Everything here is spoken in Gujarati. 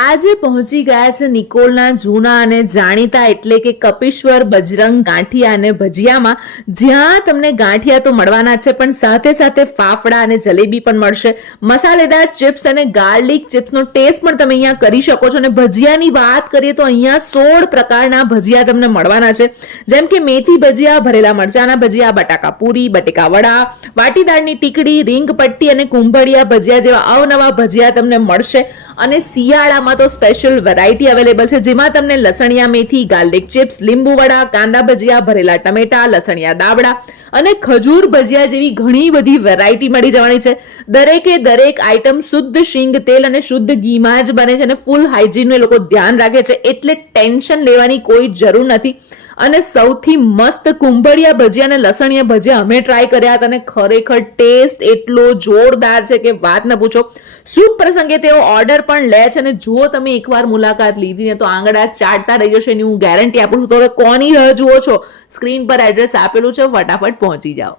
આજે પહોંચી ગયા છે નિકોલના જૂના અને જાણીતા એટલે કે કપીશ્વર બજરંગ ગાંઠિયા અને ભજીયામાં. જ્યાં તમને ગાંઠિયા તો મળવાના છે, પણ સાથે સાથે ફાફડા અને જલેબી પણ મળશે. મસાલેદાર ચિપ્સ અને ગાર્લિક ચિપ્સનો ટેસ્ટ પણ તમે અહીંયા કરી શકો છો. અને ભજીયાની વાત કરીએ તો અહીંયા સોળ પ્રકારના ભજીયા તમને મળવાના છે. જેમ કે મેથી ભજીયા, ભરેલા મરચાના ભજીયા, બટાકા પૂરી, બટેકા વડા, વાટીદાળની ટીકડી રીંગ પટ્ટી અને કુંભળિયા ભજીયા જેવા અવનવા ભજીયા તમને મળશે. અને શિયાળામાં તો સ્પેશિયલ વેરાયટી અવેલેબલ છે. જેમાં તમને લસણિયા મેથી ગાર્લિક ચિપ્સ લીંબુ વડા, કાંદા ભજીયા, ભરેલા ટમેટા, લસણિયા દાબડા અને ખજૂર ભજીયા જેવી ઘણી બધી વેરાયટી મળી જવાની છે. દરેકે દરેક આઈટમ શુદ્ધ શીંગ તેલ અને શુદ્ધ ઘીમાં જ બને છે અને ફૂલ હાઇજીનનું એ લોકો ધ્યાન રાખે છે. એટલે ટેન્શન લેવાની કોઈ જરૂર નથી. અને સૌથી મસ્ત કુંભળિયા ભજીયા અને લસણિયા ભજીયા અમે ટ્રાય કર્યા હતા અને ખરેખર ટેસ્ટ એટલો જોરદાર છે કે વાત ન પૂછો. શુભ પ્રસંગે તેઓ ઓર્ડર પણ લે છે અને જો તમે એકવાર મુલાકાત લીધી ને તો આંગળા ચાટતા રહી જશે એની હું ગેરંટી આપું છું. તો હવે કોની રાહ જુઓ છો? સ્ક્રીન પર એડ્રેસ આપેલું છે. ફટાફટ પહોંચી જાઓ.